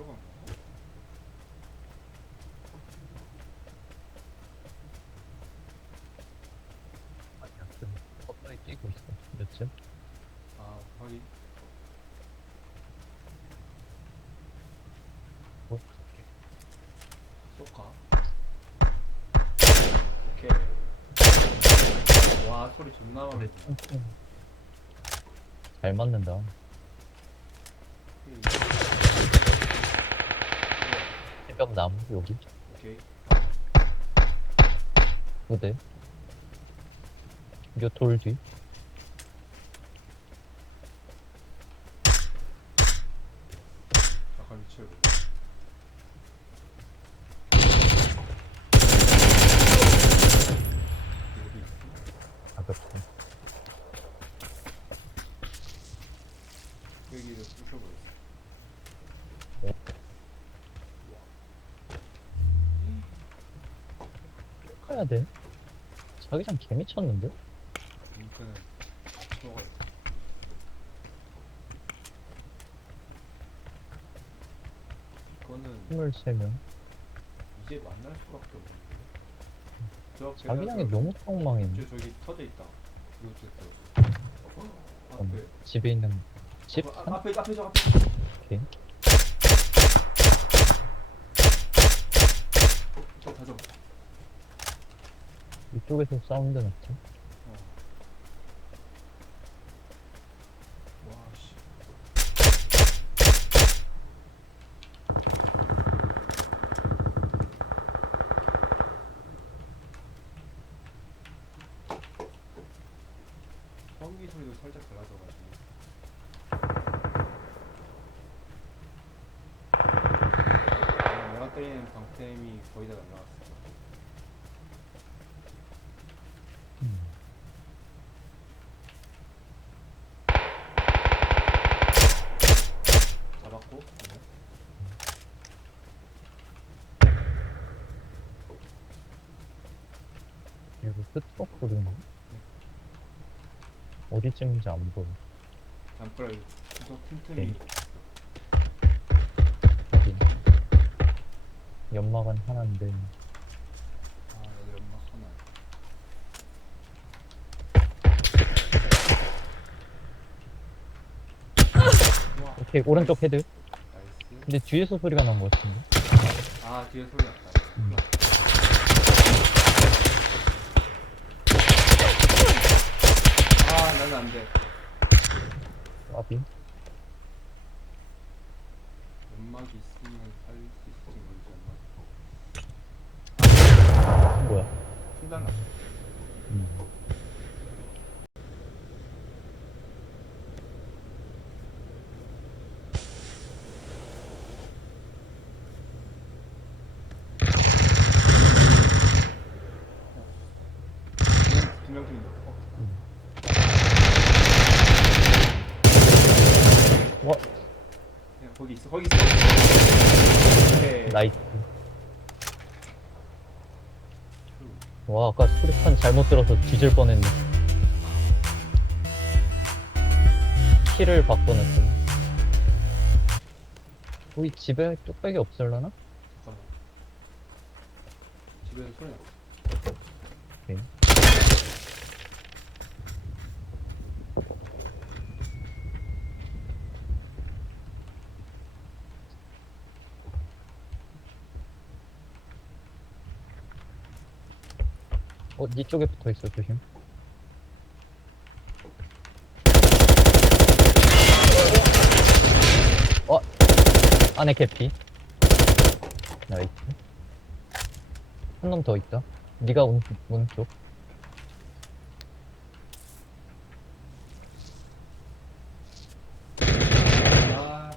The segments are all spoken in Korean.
들어간 거? 아니야, 좀 헛다리 뛰고 있어. 몇 층? 아, 확인. 뭐? 쏘카. 오케이. 와, 소리 존나 그래, 많네. 층. 잘 맞는다. 새벽 나무, 여기. 오케이. 부대. 요 돌 뒤. 잠깐 미치고. 여기 있어. 가볍고. 여기를 부셔버렸어. 네. 가야 돼. 자기장 개 미쳤는데? 링크는 먹어야 돼. 이거는 23명. 이제 만날 수밖에 없는데. 저 자기장이 너무 엉망이네. 저기 터져 있다. 이거 앞에. 집에 있는 집? 앞에 저 앞에. 오케이. 저 가져. 이쪽에서 사운드 났지? 와 씨. 성기 소리도 살짝 달라져가지고. 내가 때리는 방템이 거의 다 날라갔어. 잡았고. 이거 끝쪽 소리인가? 어디쯤인지 안 보여. 잠깐 구석 틈틈이. 확인. 연막은 하나인데. 아 여기 연막 하나. 우와, 오케이, 오른쪽 헤드. 나이스. 근데 뒤에서 소리가 난 것 같은데. 아 뒤에 소리 났다. 아 나는 안 돼. 와비. 연막이 있으면 살릴 수 있을지 모르지. 뭐야? 순간 났어. 두명 팀인데. 와, 그냥 거기 있어. 거기 있어. 오케이. 나이스. 와, 아까 수류탄 잘못 들어서 뒤질 뻔했네. 키를 바꿔놨더니. 우리 집에 뚝배기 없을라나? 잠깐만. 집에서 소리 났어. 오케이. 니 쪽에 붙어 있어, 조심. 안에 개피. 나이스. 한 놈 더 있다. 니가 문 쪽. 아.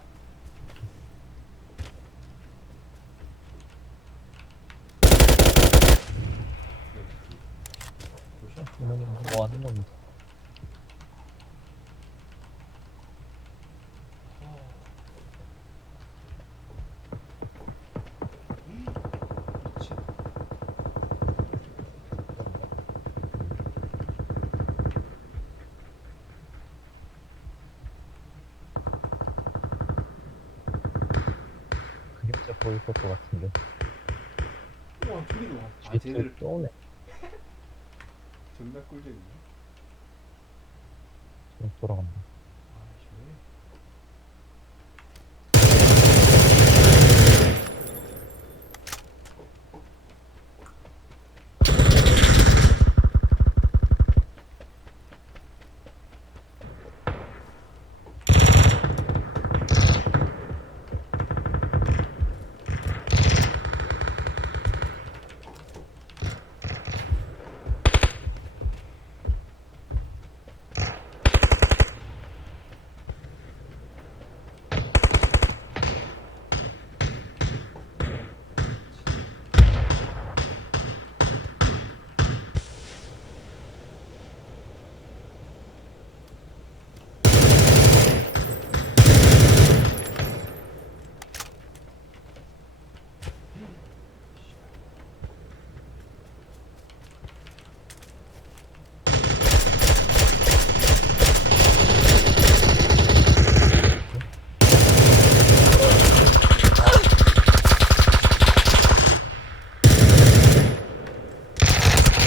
와, 한 놈. 미친. 뭐 있을 것 같은데. 우와 저기도 와. 아 뒤에 쟤들 또 오네. 존나 꿀잼이네. 지금 돌아간다. 아 저래.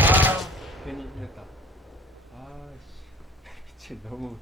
아 괜히 이랬다. 아씨. 미친 너무